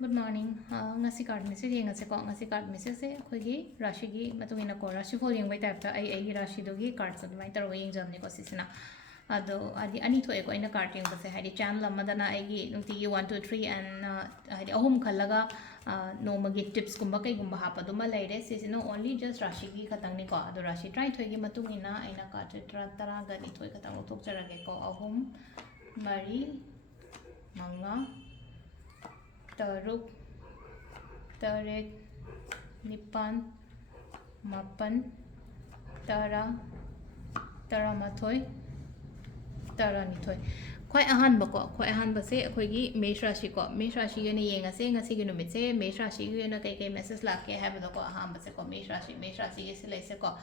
Good morning. Ngasi card message yengase ko ngasi card message se khoigi rashi gi matungina ko Rashifal yengbai type ta ai gi rashi do gi card sa mai tar wing jamni ko sisina ado adi ani thoe ko ina card yeng base hadi channel amadana ai gi nungti gi 1 2 3 and hadi ahum khallaga no magi tips kumba kai gumba hapa duma leire sisina only just rashi gi khatang ni ko ado rashi try thoe gi matungina aina card tara ga ni thoe khatang uthok jarage ko ahum mari manga Taruk, Taret, Nipan, Mapan, Tara, Taramathoi, Taranithoi. Khoi ahan ba ko khoi ahan ba se khoi gi mesh rashi ko mesh rashi ge ne yenga se ngasi gi numit se mesh rashi gi na kai kai message la ke ha ba ko ahan ba se ko mesh rashi ge se lai se ko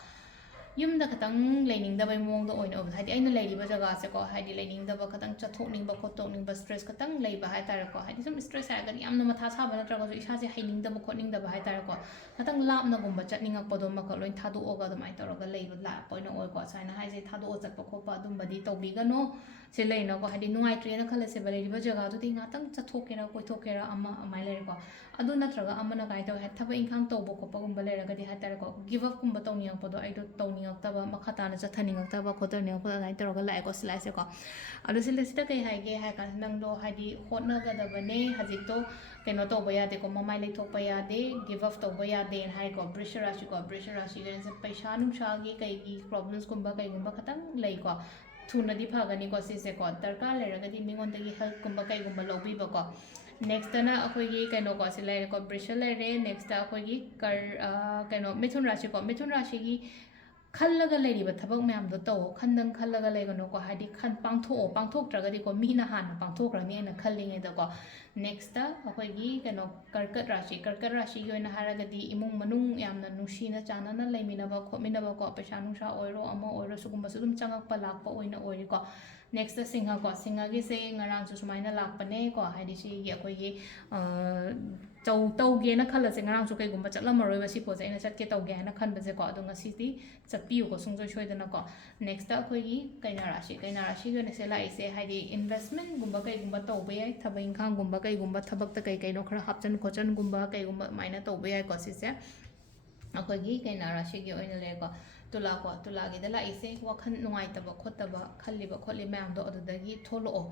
yumda khatang learning da bai mong da oin ob hadi aina leiri ba jaga se ko hadi learning da ba khatang chathokning ba khotokning ba stress khatang lei ba hai tar ko hadi sum stress ha ga yamna matha sa ba na tra ko isa se haining da ba khotning da ba hai tar ko khatang lap na gum ba chatning ak podom ma ko loin thadu o ga da mai tar ga lei ba la poina oi ko sai na hai se thadu o chat pa kho pa dum ba di tobi ga no se lei na ko hadi nungai tre na khala se ba leiri ba jaga du di ngatang chathokera koi thokera ama amai le ko adu na tra ga amana kai to ha thaba inkhang to bo ko pa gum ba le ra ga di ha tar ko give up kum ba tong yang podo ai do tong taba makhatana chathaning taba khotarning ko ngai toroga lai ko slai se ko adu sile sita kai hai ge hai kan nang do hadi hotna ga da bane hajik to keno to boya de ko mamai lai thok pa ya de give up to boya de hai ko pressure rashi ge se paisa nu sha ge kai gi problems kumba kai gumba khatang lai ko thuna di phagani ko se ko darkar le raga di mingon de gi help kumba kai gumba lobi ba ko next na akoi gi keno ko se lai ko pressure lai re next akoi gi kar keno mithun rashi gi खल्लगा लेरिबा थबक मैम दो तो खंदंग खल्लगा लेगनो को हादि खन पांगथो ट्रगदि को मीना हान पांगथोख्रनि एना खल्लिङे दको नेक्स्ट ता अखोइगी कनो कर्कट राशि गी ओइना हारगदि इमुंग मनुंग यामना नुसीना चानना लेमिनबा खोमिनबा को पैसा नुसा ओइरो अमा ओइरो सुगुम्बा सुदुम चंगकपा लाकपा ओइना ओइरि को नेक्स्ट ता सिंहा गी से ngarang su sumaina lakpane ko haidi si gi अखोइगी tauge na khala se ngarang su kai gumba chatla maroi ba si pose ina chat ke tauge na khan ba se ko adu ngasi ti chapiu ko sungjoi choi dana ko next ta khoi gi kaina rashi ge ne se lai se haidi investment gumba kai gumba tau ba yai thabai khang gumba kai gumba thabak ta kai no khara hapchan khochan gumba kai gumba maina tau ba yai ko si se akhoi gi kaina rashi ge oina le ko tula gi da lai se wakhan nungai ta ba khot ta ba khalli ba kholi mam do adu da gi tholo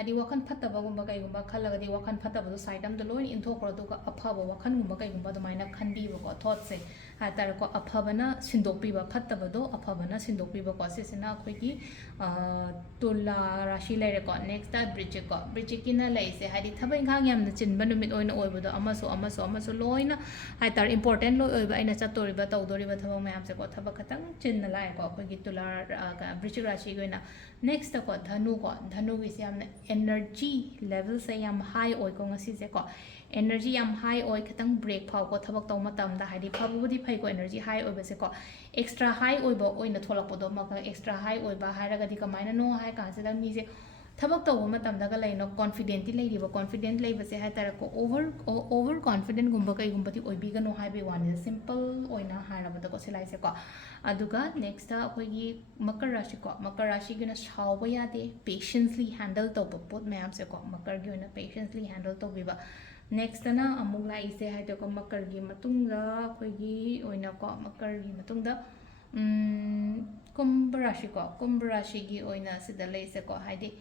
adi wakan phatta ba gumba kai gumba khalaga di wakan phatta ba side am the loin in thok ro to ka apha ba wakan gumba kai gumba do maina khandi ba ko thought se ha tar ko apha ba na sindok pi ba phatta ba do apha ba na sindok pi ba ko se sina khoi ki tula rashi le re ko next ta bridge ki na lai se hadi thaba inghang yam na chin ba numit oina oi ba do amaso loina ha tar important lo oi ba aina chatori ba tawdori ba thaba mayam se ko thaba khatang chin na lai ko khoi ki tula bridge rashi goina next ko dhanu gi se amna energy level se yam high oi ko ngasi se ko energy yam high oi khatang break phau ko thabak taw matam da hadi phabudi phai ko energy high oi ba se ko extra high oi ba oina tholak po do ma ka extra high oi ba haraga di kamaina no hai ka se da mi se thabak taw matam da ga lai no confident lei ri ba confident lei ba se ha tar ko over confident gumba kai gumba ti oi bi ga no hai be one simple oina hara ba da ko silai se ko aduga next ta khoi gi makar rashi gi na shaw ya de patiently handle to pot mayam se ko makar gi na patiently handle to bi ba next na amuk lai se hai to ko makar gi matung ga khoi gi oina ko makar gi matung da kumbh rashi gi oina sida lai se ko hai de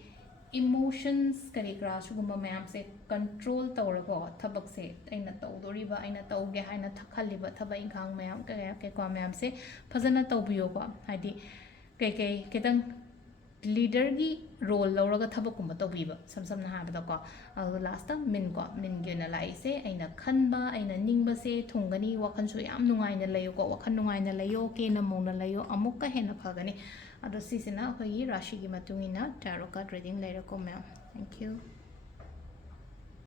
emotions kari kra sugumba mayam se control tawra ko thabak se aina tawdori ba aina tawge haina thakhali ba thaba inkhang mayam ke ko mayam se phajana tawbiyo ko haidi kai ketang leader gi role lawraga thabak kumba tawbiba samna ha ba ko last ta min gi na lai se aina khanba aina ningba se thungani wakhan su yam nungai na layo ko wakhan nungai na layo ke na mong na layo amuk ka hena phagani ado sisina khoi rashi gi matungina tarot card reading laira ko ma'am thank you